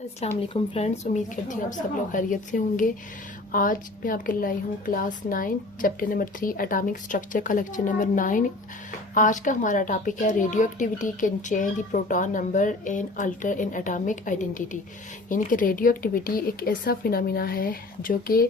अस्सलाम वालेकुम फ्रेंड्स, उम्मीद करती हूँ आप सब लोग खैरियत से होंगे। आज मैं आपके लिए लाई हूँ class 9 chapter number 3 atomic structure का लेक्चर नंबर 9। आज का हमारा टॉपिक है radio activity can change the proton number and alter in atomic identity. यानी कि रेडियो एक्टिविटी एक ऐसा फिनोमिना है जो कि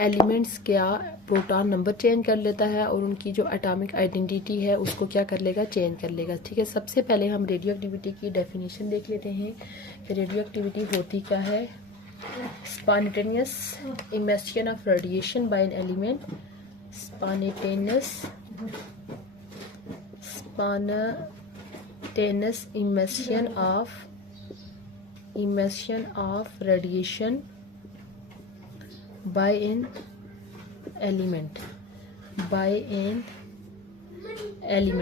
एलिमेंट्स का प्रोटॉन नंबर चेंज कर लेता है और उनकी जो एटॉमिक आइडेंटिटी है उसको क्या कर लेगा, चेंज कर लेगा। ठीक है, सबसे पहले हम रेडियो एक्टिविटी की डेफिनेशन देख लेते हैं कि रेडियो एक्टिविटी होती क्या है। Spontaneous emission of radiation by an element, spontaneous emission of radiation by an element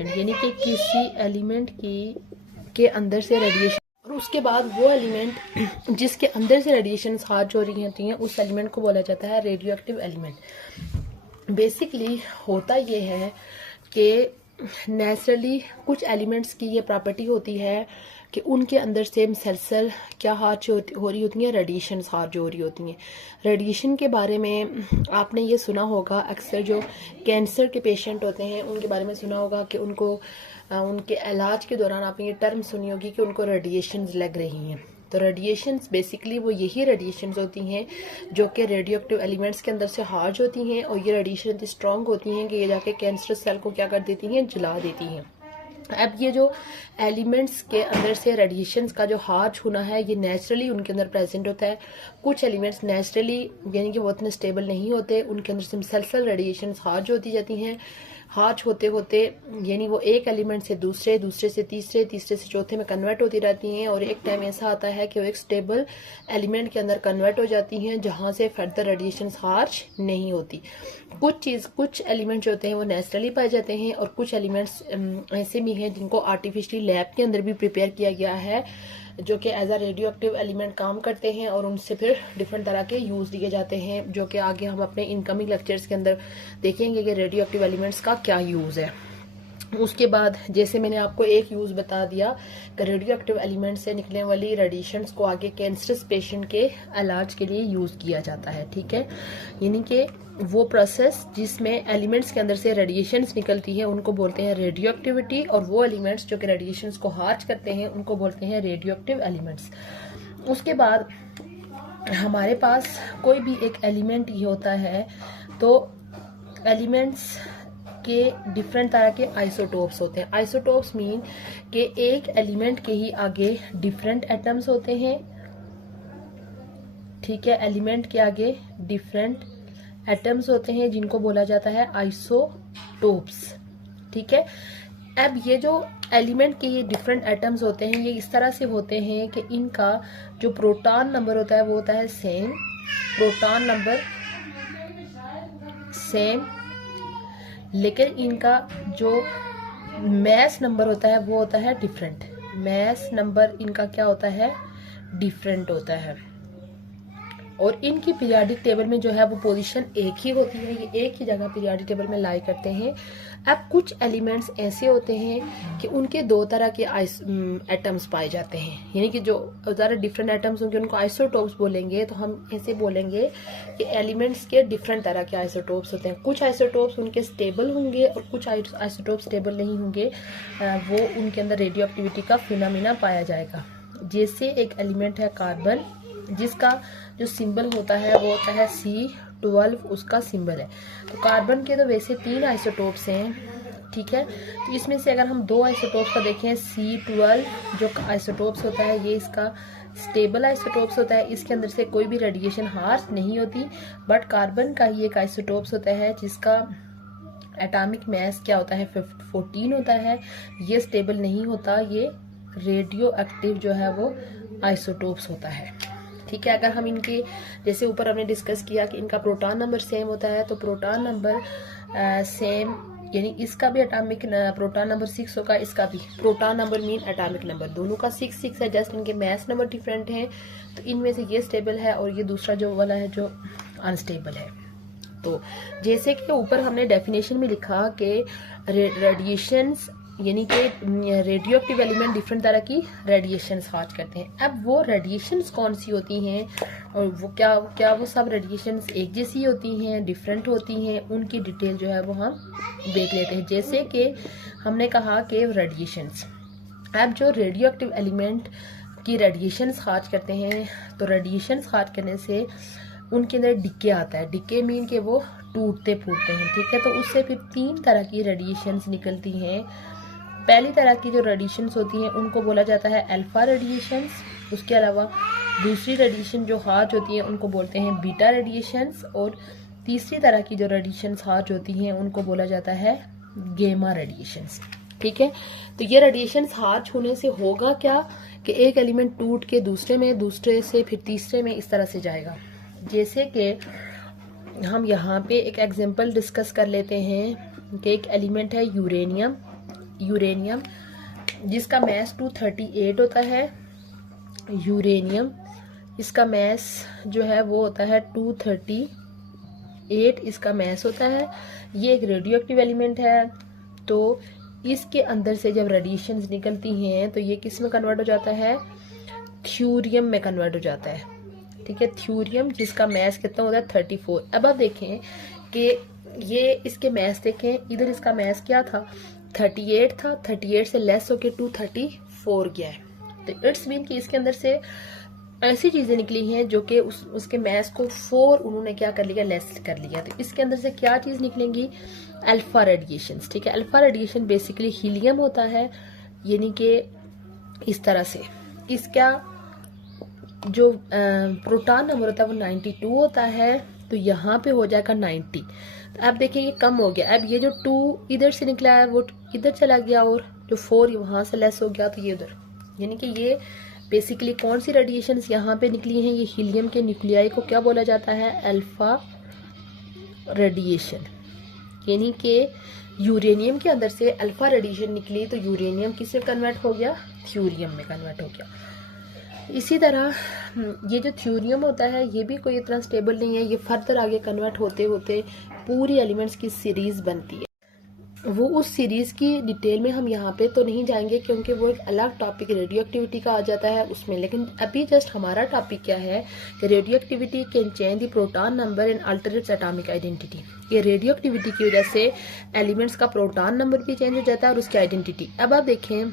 यानी कि किसी एलिमेंट के अंदर से रेडिएशन, और उसके बाद वो एलिमेंट जिसके अंदर से रेडिएशन चार्ज हो रही होती हैं उस एलिमेंट को बोला जाता है रेडियो एक्टिव एलिमेंट। बेसिकली होता ये है कि नेचुरली कुछ एलिमेंट्स की ये प्रॉपर्टी होती है कि उनके अंदर से मुसलसल क्या हार्ज हो रही होती हैं, रेडिएशन हार्ज हो रही होती हैं। रेडिएशन के बारे में आपने ये सुना होगा, अक्सर जो कैंसर के पेशेंट होते हैं उनके बारे में सुना होगा कि उनको उनके इलाज के दौरान आपने ये टर्म सुनी होगी कि उनको रेडिएशंस लग रही हैं। तो रेडिएशंस बेसिकली वो यही रेडिएशंस होती हैं जो कि रेडियो एक्टिव एलिमेंट्स के अंदर से हार्ज होती हैं, और ये रेडिएशन इतनी स्ट्रॉन्ग होती हैं कि ये जाके कैंसर सेल को क्या कर देती हैं, जला देती हैं। अब ये जो एलिमेंट्स के अंदर से रेडिएशंस का जो हार्ज होना है ये नेचुरली उनके अंदर प्रेजेंट होता है। कुछ एलिमेंट्स नेचुरली यानी कि वो इतने स्टेबल नहीं होते, उनके अंदर से मुसलसल रेडिएशंस हार्ज होती जाती हैं। हार्ज होते होते यानी वो एक एलिमेंट से दूसरे, दूसरे से तीसरे, तीसरे से चौथे में कन्वर्ट होती रहती हैं, और एक टाइम ऐसा आता है कि वो एक स्टेबल एलिमेंट के अंदर कन्वर्ट हो जाती हैं जहां से फर्दर रेडिएशन हार्ज नहीं होती। कुछ एलिमेंट्स होते हैं वो नेचुरली पाए जाते हैं, और कुछ एलिमेंट्स ऐसे भी हैं जिनको आर्टिफिशियली लैब के अंदर भी प्रिपेयर किया गया है जो कि as a radioactive element काम करते हैं, और उनसे फिर डिफरेंट तरह के यूज दिए जाते हैं जो कि आगे हम अपने इनकमिंग लेक्चर्स के अंदर देखेंगे कि रेडियो एक्टिव एलिमेंट्स का क्या यूज है। उसके बाद जैसे मैंने आपको एक यूज बता दिया कि रेडियो एक्टिव एलिमेंट से निकलने वाली रेडिएशंस को आगे कैंसरस पेशेंट के इलाज के लिए यूज किया जाता है। ठीक है, यानी कि वो प्रोसेस जिसमें एलिमेंट्स के अंदर से रेडिएशंस निकलती है उनको बोलते हैं रेडियो एक्टिविटी, और वो एलिमेंट्स जो कि रेडिएशंस को हार्ज करते हैं उनको बोलते हैं रेडियो एक्टिव एलिमेंट्स। उसके बाद हमारे पास कोई भी एक एलिमेंट ही होता है, तो एलिमेंट्स के डिफरेंट तरह के आइसोटोप्स होते हैं। आइसोटोप्स मीन कि एक एलिमेंट के ही आगे डिफरेंट एटम्स होते हैं। ठीक है, एलिमेंट के आगे डिफरेंट एटम्स होते हैं जिनको बोला जाता है आइसोटोप्स। ठीक है, अब ये जो एलिमेंट के ये डिफरेंट एटम्स होते हैं ये इस तरह से होते हैं कि इनका जो प्रोटॉन नंबर होता है वो होता है सेम, प्रोटॉन नंबर सेम, लेकिन इनका जो मैस नंबर होता है वो होता है डिफरेंट। मैस नंबर इनका क्या होता है, डिफरेंट होता है, और इनकी पीरियोडिक टेबल में जो है वो पोजीशन एक ही होती है, ये एक ही जगह पीरियोडिक टेबल में लाई करते हैं। अब कुछ एलिमेंट्स ऐसे होते हैं कि उनके दो तरह के एटम्स पाए जाते हैं, यानी कि जो ज़्यादा डिफरेंट एटम्स होंगे उनको आइसोटोप्स बोलेंगे। तो हम ऐसे बोलेंगे कि एलिमेंट्स के डिफरेंट तरह के आइसोटोप्स होते हैं। कुछ आइसोटोप्स उनके स्टेबल होंगे और कुछ आइसोटोप्स स्टेबल नहीं होंगे, वो उनके अंदर रेडियो एक्टिविटी का फिनोमिना पाया जाएगा। जैसे एक एलिमेंट है कार्बन, जिसका जो सिंबल होता है वो होता है C12, उसका सिंबल है। तो कार्बन के तो वैसे 3 आइसोटोप्स हैं। ठीक है, तो इसमें से अगर हम 2 आइसोटोप्स का देखें, C12 जो आइसोटोप्स होता है ये इसका स्टेबल आइसोटोप्स होता है, इसके अंदर से कोई भी रेडिएशन हार्ज नहीं होती। बट कार्बन का ही एक आइसोटोप्स होता है जिसका एटॉमिक मास क्या होता है, 14 होता है, ये स्टेबल नहीं होता, ये रेडियो एक्टिव जो है वो आइसोटोप्स होता है। ठीक है, अगर हम इनके जैसे ऊपर हमने डिस्कस किया कि इनका प्रोटॉन नंबर सेम होता है, तो प्रोटॉन नंबर सेम यानी इसका भी एटॉमिक प्रोटॉन नंबर 6 होगा, इसका भी proton number mean atomic number दोनों का 6 है, जस्ट इनके मास नंबर डिफरेंट हैं। तो इनमें से ये स्टेबल है और ये दूसरा जो वाला है जो अनस्टेबल है। तो जैसे कि ऊपर हमने डेफिनेशन में लिखा कि रेडिएशंस यानी कि रेडियो एक्टिव एलिमेंट डिफरेंट तरह की रेडिएशंस खारिज करते हैं। अब वो रेडिएशंस कौन सी होती हैं और वो क्या वो सब रेडिएशंस एक जैसी होती हैं, डिफरेंट होती हैं, उनकी डिटेल जो है वो हम देख लेते हैं। जैसे कि हमने कहा कि रेडिएशंस, अब जो रेडियो एक्टिव एलिमेंट की रेडिएशंस खारिज करते हैं, तो रेडिएशंस खारिज करने से उनके अंदर डिके आता है। डिके मीन के वो टूटते फूटते हैं, ठीक है। तो उससे फिर 3 तरह की रेडिएशंस निकलती हैं। पहली तरह की जो रेडिएशंस होती हैं उनको बोला जाता है अल्फा रेडिएशंस। उसके अलावा दूसरी रेडिएशन जो खारिज होती हैं उनको बोलते हैं बीटा रेडिएशंस। और तीसरी तरह की जो रेडिएशंस खारिज होती हैं उनको बोला जाता है गेमा रेडिएशंस, ठीक है। तो ये रेडिएशंस खारिज होने से होगा क्या कि एक एलिमेंट टूट के दूसरे में, दूसरे से फिर तीसरे में, इस तरह से जाएगा। जैसे कि हम यहाँ पे एक एग्जांपल डिस्कस कर लेते हैं कि एक एलिमेंट है यूरेनियम जिसका मैस 238 होता है। यूरेनियम, इसका मैस जो है वो होता है 238, इसका मैस होता है। ये एक रेडियो एक्टिव एलिमेंट है। तो इसके अंदर से जब रेडिएशंस निकलती हैं तो ये किस में कन्वर्ट हो जाता है, थ्यूरियम में कन्वर्ट हो जाता है, ठीक है। थ्यूरियम जिसका मैस कितना होता है 34। अब आप देखें कि ये इसके मैस देखें, इधर इसका मैस क्या था 38 था, 38 से लेस होके 234 गया है। तो इट्स मीन कि इसके अंदर से ऐसी चीजें निकली हैं जो कि उसके मैस को 4 उन्होंने क्या कर लिया, लेस कर लिया। तो इसके अंदर से क्या चीज निकलेंगी, अल्फा रेडिएशंस, ठीक है। अल्फा रेडिएशन बेसिकली हीलियम होता है, यानी कि इस तरह से इसका जो प्रोटॉन नंबर होता है वो 92 होता है। तो यहाँ पे हो जाएगा 90। तो अब देखिए ये कम हो गया। अब ये जो 2 इधर से निकला है वो इधर चला गया और जो 4 वहां से लेस हो गया तो ये उधर, यानी कि ये बेसिकली कौन सी रेडिएशंस यहाँ पे निकली हैं, ये हीलियम के न्यूक्लियाई को क्या बोला जाता है, अल्फा रेडिएशन। यानी कि यूरेनियम के अंदर से अल्फा रेडिएशन निकली तो यूरेनियम किस में कन्वर्ट हो गया, थ्यूरियम में कन्वर्ट हो गया। इसी तरह ये जो थ्यूरियम होता है ये भी कोई इतना स्टेबल नहीं है, ये फर्दर आगे कन्वर्ट होते होते पूरी एलिमेंट्स की सीरीज बनती है। वो उस सीरीज की डिटेल में हम यहाँ पे तो नहीं जाएंगे क्योंकि वो एक अलग टॉपिक रेडियो एक्टिविटी का आ जाता है उसमें। लेकिन अभी जस्ट हमारा टॉपिक क्या है कि radio activity can change the proton number and alter its atomic identity. ये रेडियो एक्टिविटी की वजह से एलिमेंट्स का प्रोटॉन नंबर भी चेंज हो जाता है और उसकी आइडेंटिटी। अब आप देखें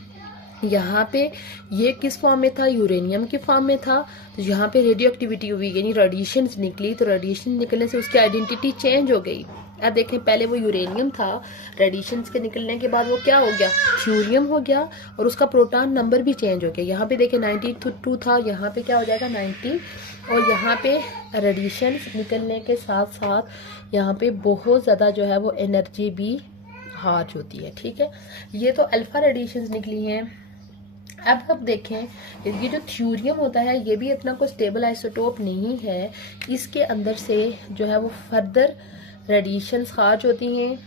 यहाँ पे ये किस फॉर्म में था, यूरेनियम के फॉर्म में था। तो यहाँ पे रेडियो एक्टिविटी हुई यानी रेडिएशन निकली, तो रेडिएशन निकलने से उसकी आइडेंटिटी चेंज हो गई। अब देखें पहले वो यूरेनियम था, रेडिएशन के निकलने के बाद वो क्या हो गया, थ्यूरियम हो गया और उसका प्रोटॉन नंबर भी चेंज हो गया। यहाँ पे देखें 92 था, यहाँ पे क्या हो जाएगा 90। और यहाँ पे रेडिएशन निकलने के साथ साथ यहाँ पे बहुत ज़्यादा जो है वो एनर्जी भी हार्ज होती है, ठीक है। ये तो अल्फा रेडिएशन निकली हैं। अब आप देखें ये जो थ्यूरियम होता है ये भी इतना कोई स्टेबल आइसोटोप नहीं है, इसके अंदर से जो है वो फर्दर रेडिएशंस खारिज होती हैं।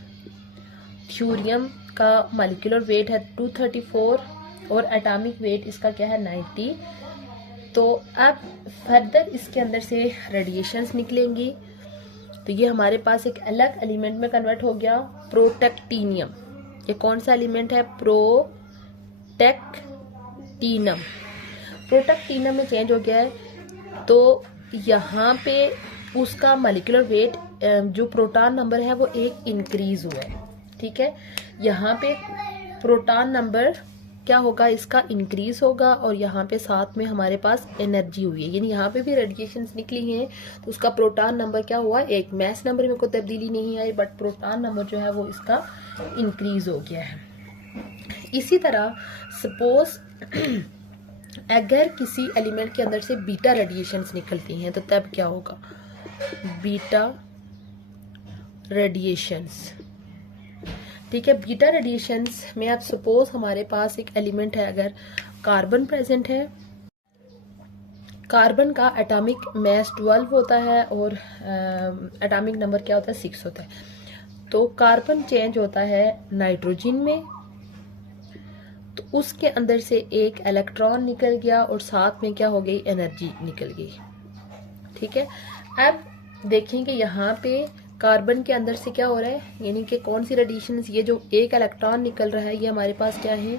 थ्यूरियम का मॉलिक्यूलर वेट है 234 और एटॉमिक वेट इसका क्या है 90। तो अब फर्दर इसके अंदर से रेडिएशंस निकलेंगी तो ये हमारे पास एक अलग एलिमेंट में कन्वर्ट हो गया, प्रोटेक्टीनियम। ये कौन सा एलिमेंट है, प्रोटेक्टीनम में चेंज हो गया है। तो यहाँ पे उसका मॉलिक्यूलर वेट जो प्रोटॉन नंबर है वो एक इंक्रीज हुआ है, ठीक है। यहाँ पे प्रोटॉन नंबर क्या होगा, इसका इंक्रीज होगा और यहाँ पे साथ में हमारे पास एनर्जी हुई है, यानी यहाँ पे भी रेडिएशंस निकली हैं तो उसका प्रोटॉन नंबर क्या हुआ, एक मैस नंबर में कोई तब्दीली नहीं आई बट प्रोटॉन नंबर जो है वो इसका इंक्रीज हो गया है। इसी तरह सपोज अगर किसी एलिमेंट के अंदर से बीटा रेडिएशंस निकलती हैं तो तब क्या होगा, बीटा रेडिएशंस, ठीक है। बीटा रेडिएशंस में आप सपोज हमारे पास एक एलिमेंट है, अगर कार्बन प्रेजेंट है, कार्बन का एटॉमिक मास 12 होता है और एटॉमिक नंबर क्या होता है 6 होता है। तो कार्बन चेंज होता है नाइट्रोजन में, तो उसके अंदर से एक इलेक्ट्रॉन निकल गया और साथ में क्या हो गई, एनर्जी निकल गई, ठीक है। अब देखें कि यहाँ पे कार्बन के अंदर से क्या हो रहा है, यानी कि कौन सी रेडिएशन, ये जो एक इलेक्ट्रॉन निकल रहा है ये हमारे पास क्या है,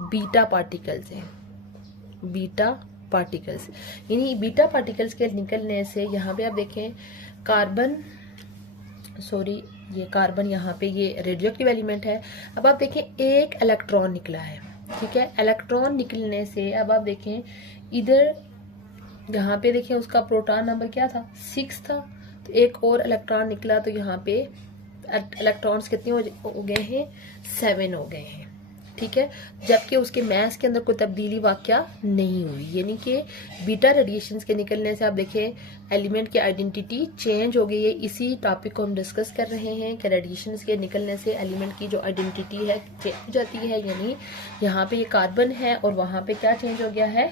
बीटा पार्टिकल्स है, बीटा पार्टिकल्स। यानी बीटा पार्टिकल्स के निकलने से यहाँ पे आप देखें कार्बन, सॉरी ये कार्बन, यहाँ पे ये रेडियो एक्टिव एलिमेंट है। अब आप देखें एक इलेक्ट्रॉन निकला है, ठीक है। इलेक्ट्रॉन निकलने से अब आप देखें इधर, यहाँ पे देखें उसका प्रोटॉन नंबर क्या था, 6 था, तो एक और इलेक्ट्रॉन निकला, तो यहाँ पे इलेक्ट्रॉन्स कितने हो गए हैं, 7 हो गए हैं, ठीक है। जबकि उसके मास के अंदर कोई तब्दीली वाकया नहीं हुई, यानी कि बीटा रेडिएशंस के निकलने से आप देखें एलिमेंट की आइडेंटिटी चेंज हो गई है। इसी टॉपिक को हम डिस्कस कर रहे हैं कि रेडिएशंस के निकलने से एलिमेंट की जो आइडेंटिटी है चेंज हो जाती है, यानी यहाँ पे ये कार्बन है और वहां पे क्या चेंज हो गया है,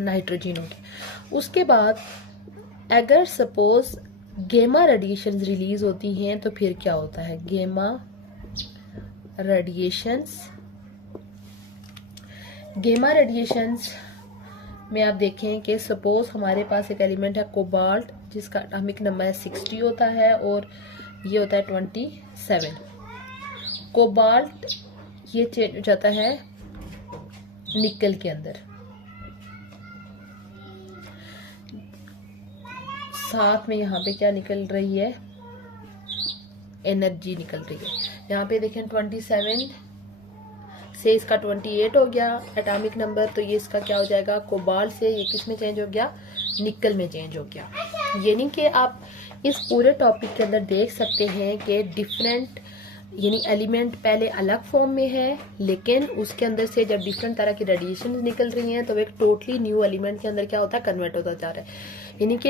नाइट्रोजन हो गया। उसके बाद अगर सपोज गेमा रेडिएशंस रिलीज होती हैं तो फिर क्या होता है, गेमा रेडिएशंस, गेमा रेडिएशंस में आप देखें कि सपोज हमारे पास एक एलिमेंट है कोबाल्ट, जिसका एटॉमिक नंबर 60 होता है और ये होता है 27। कोबाल्ट ये चेंज हो जाता है निकल के अंदर, साथ में यहाँ पे क्या निकल रही है, एनर्जी निकल रही है। यहाँ पे देखें 27 से इसका 28 हो गया एटॉमिक नंबर, तो ये इसका क्या हो जाएगा, कोबाल्ट से ये किस में चेंज हो गया, निकल में चेंज हो गया। यानी कि आप इस पूरे टॉपिक के अंदर देख सकते हैं कि डिफरेंट, यानी एलिमेंट पहले अलग फॉर्म में है, लेकिन उसके अंदर से जब डिफरेंट तरह की रेडिएशन निकल रही हैं तो एक टोटली न्यू एलिमेंट के अंदर क्या होता है, कन्वर्ट होता जा रहा है। यानी कि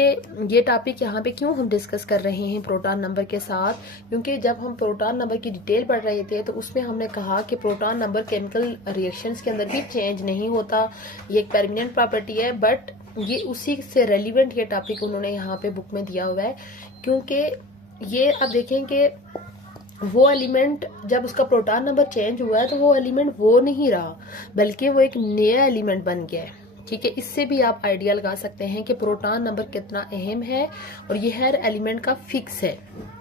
ये टॉपिक यहाँ पे क्यों हम डिस्कस कर रहे हैं प्रोटॉन नंबर के साथ, क्योंकि जब हम प्रोटॉन नंबर की डिटेल पढ़ रहे थे तो उसमें हमने कहा कि प्रोटॉन नंबर केमिकल रिएक्शंस के अंदर भी चेंज नहीं होता, ये एक परमानेंट प्रॉपर्टी है। बट ये उसी से रेलिवेंट ये टॉपिक उन्होंने यहाँ पे बुक में दिया हुआ है, क्योंकि ये अब देखें कि वो एलिमेंट जब उसका प्रोटॉन नंबर चेंज हुआ है तो वो एलिमेंट वो नहीं रहा, बल्कि वो एक नया एलिमेंट बन गया है, ठीक है। इससे भी आप आइडिया लगा सकते हैं कि प्रोटॉन नंबर कितना अहम है और ये हर एलिमेंट का फिक्स है,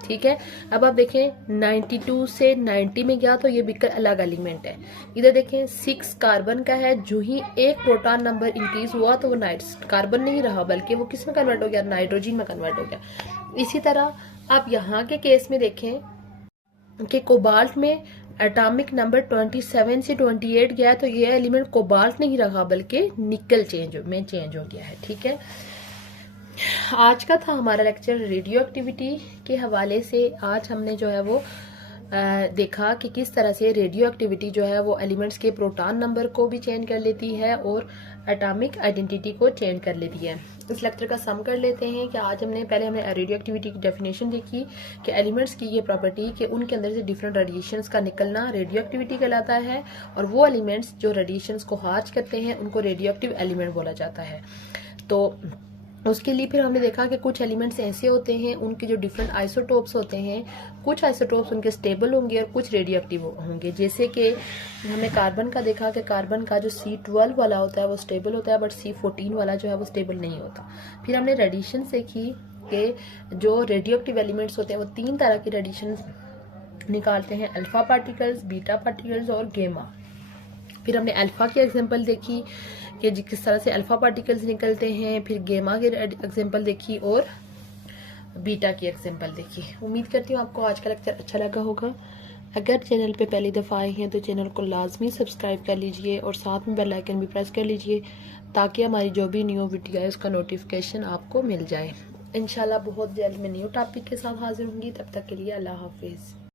ठीक है। अब आप देखें 92 से 90 में गया तो ये बिल्कुल अलग एलिमेंट है। इधर देखें 6 कार्बन का है, जो ही एक प्रोटॉन नंबर इंक्रीज हुआ तो वो कार्बन नहीं रहा, बल्कि वो किस में कन्वर्ट हो गया, नाइट्रोजन में कन्वर्ट हो गया। इसी तरह आप यहाँ के केस में देखें कि कोबाल्ट में एटॉमिक नंबर 27 से 28 गया, तो ये एलिमेंट कोबाल्ट नहीं रहा बल्कि निकल में चेंज हो गया है, ठीक है। आज का था हमारा लेक्चर रेडियो एक्टिविटी के हवाले से। आज हमने जो है वो देखा कि किस तरह से रेडियो एक्टिविटी जो है वो एलिमेंट्स के प्रोटॉन नंबर को भी चेंज कर लेती है और एटॉमिक आइडेंटिटी को चेंज कर लेती है। इस लेक्चर का सम कर लेते हैं कि आज हमने रेडियो एक्टिविटी की डेफिनेशन देखी कि एलिमेंट्स की ये प्रॉपर्टी कि उनके अंदर से डिफरेंट रेडिएशंस का निकलना रेडियो एक्टिविटी कहलाता है, और वो एलिमेंट्स जो रेडिएशंस को हार्ज करते हैं उनको रेडियो एक्टिव एलिमेंट बोला जाता है। तो उसके लिए फिर हमने देखा कि कुछ एलिमेंट्स ऐसे होते हैं उनके जो डिफरेंट आइसोटोप्स होते हैं, कुछ आइसोटोप्स उनके स्टेबल होंगे और कुछ रेडियो एक्टिव होंगे। जैसे कि हमने कार्बन का देखा कि कार्बन का जो C12 वाला होता है वो स्टेबल होता है, बट C14 वाला जो है वो स्टेबल नहीं होता। फिर हमने रेडिएशन देखी कि जो रेडियो एक्टिव एलिमेंट्स होते हैं वो 3 तरह की रेडिएशन निकालते हैं, अल्फा पार्टिकल्स, बीटा पार्टिकल्स और गेमा। फिर हमने अल्फा की एग्जांपल देखी कि किस तरह से अल्फा पार्टिकल्स निकलते हैं, फिर गेमा की एग्जांपल देखी और बीटा की एग्जांपल देखी। उम्मीद करती हूँ आपको आज का लेक्चर अच्छा लगा होगा। अगर चैनल पे पहली दफ़ा आए हैं तो चैनल को लाजमी सब्सक्राइब कर लीजिए और साथ में बेल आइकन भी प्रेस कर लीजिए ताकि हमारी जो भी न्यू वीडियो है उसका नोटिफिकेशन आपको मिल जाए। इंशाल्लाह बहुत जल्द मैं न्यू टॉपिक के साथ हाजिर होंगी। तब तक के लिए अल्लाह हाफिज़।